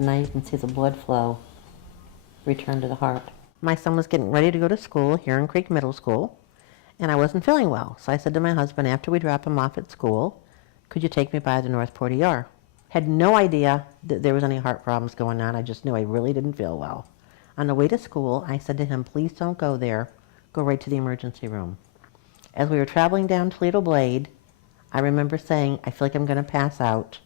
and now you can see the blood flow return to the heart. My son was getting ready to go to school here in Creek Middle School, and I wasn't feeling well. So I said to my husband, after we drop him off at school, could you take me by the Northport ER? Had no idea that there was any heart problems going on. I just knew I really didn't feel well. On the way to school, I said to him, please don't go there. Go right to the emergency room. As we were traveling down Toledo Blade, I remember saying, I feel like I'm going to pass out.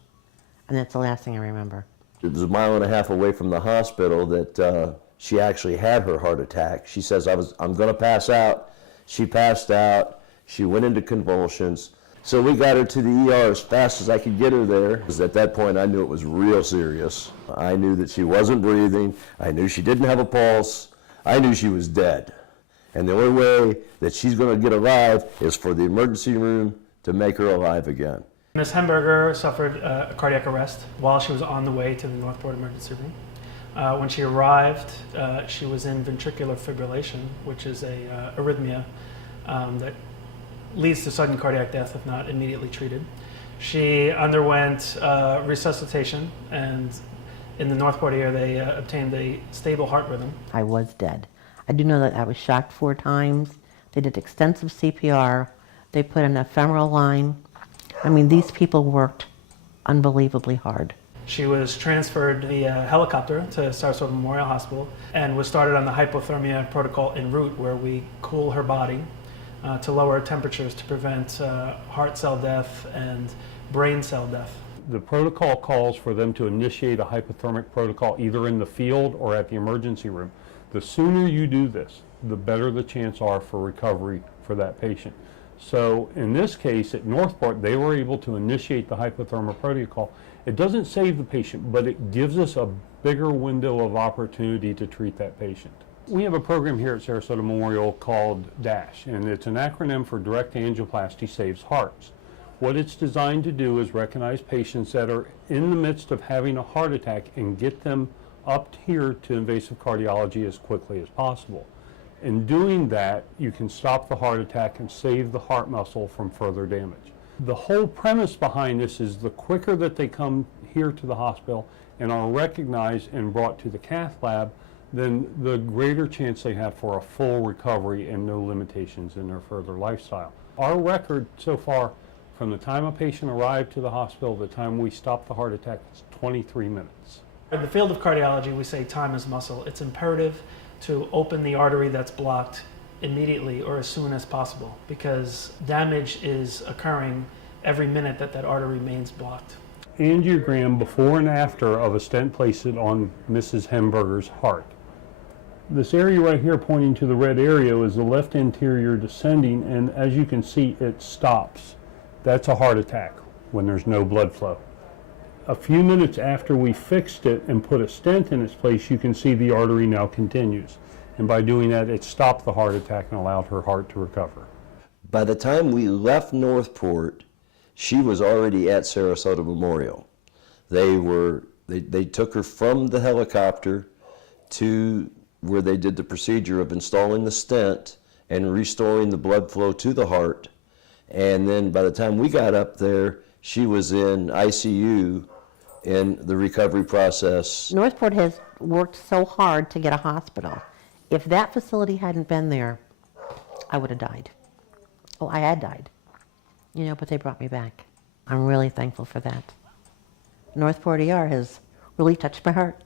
And that's the last thing I remember. It was a mile and a half away from the hospital that she actually had her heart attack. She says, I'm going to pass out. She passed out. She went into convulsions. So we got her to the ER as fast as I could get her there. Because at that point, I knew it was real serious. I knew that she wasn't breathing. I knew she didn't have a pulse. I knew she was dead. And the only way that she's going to get alive is for the emergency room to make her alive again. Ms. Hemberger suffered a cardiac arrest while she was on the way to the Northport emergency room. When she arrived, she was in ventricular fibrillation, which is a arrhythmia that leads to sudden cardiac death if not immediately treated. She underwent resuscitation, and in the Northport ER they obtained a stable heart rhythm. I was dead. I do know that I was shocked 4 times. They did extensive CPR. They put an ephemeral line. I mean, these people worked unbelievably hard. She was transferred via helicopter to Sarasota Memorial Hospital and was started on the hypothermia protocol en route, where we cool her body to lower temperatures to prevent heart cell death and brain cell death. The protocol calls for them to initiate a hypothermic protocol either in the field or at the emergency room. The sooner you do this, the better the chance are for recovery for that patient. So in this case at Northport, they were able to initiate the hypothermic protocol. It doesn't save the patient, but it gives us a bigger window of opportunity to treat that patient. We have a program here at Sarasota Memorial called DASH, and it's an acronym for Direct Angioplasty Saves Hearts. What it's designed to do is recognize patients that are in the midst of having a heart attack and get them up here to invasive cardiology as quickly as possible. In doing that, you can stop the heart attack and save the heart muscle from further damage. The whole premise behind this is the quicker that they come here to the hospital and are recognized and brought to the cath lab, then the greater chance they have for a full recovery and no limitations in their further lifestyle. Our record so far, from the time a patient arrived to the hospital to the time we stopped the heart attack, is 23 minutes. In the field of cardiology, we say time is muscle. It's imperative to open the artery that's blocked immediately or as soon as possible, because damage is occurring every minute that that artery remains blocked. Angiogram before and after of a stent placed on Mrs. Hemberger's heart. This area right here pointing to the red area is the left anterior descending, and as you can see, it stops. That's a heart attack when there's no blood flow. A few minutes after we fixed it and put a stent in its place, you can see the artery now continues. And by doing that, it stopped the heart attack and allowed her heart to recover. By the time we left Northport, she was already at Sarasota Memorial. They took her from the helicopter to where they did the procedure of installing the stent and restoring the blood flow to the heart. And then by the time we got up there, she was in ICU in the recovery process. Northport has worked so hard to get a hospital. If that facility hadn't been there, I would have died. Oh, I had died. You know, but they brought me back. I'm really thankful for that. Northport ER has really touched my heart.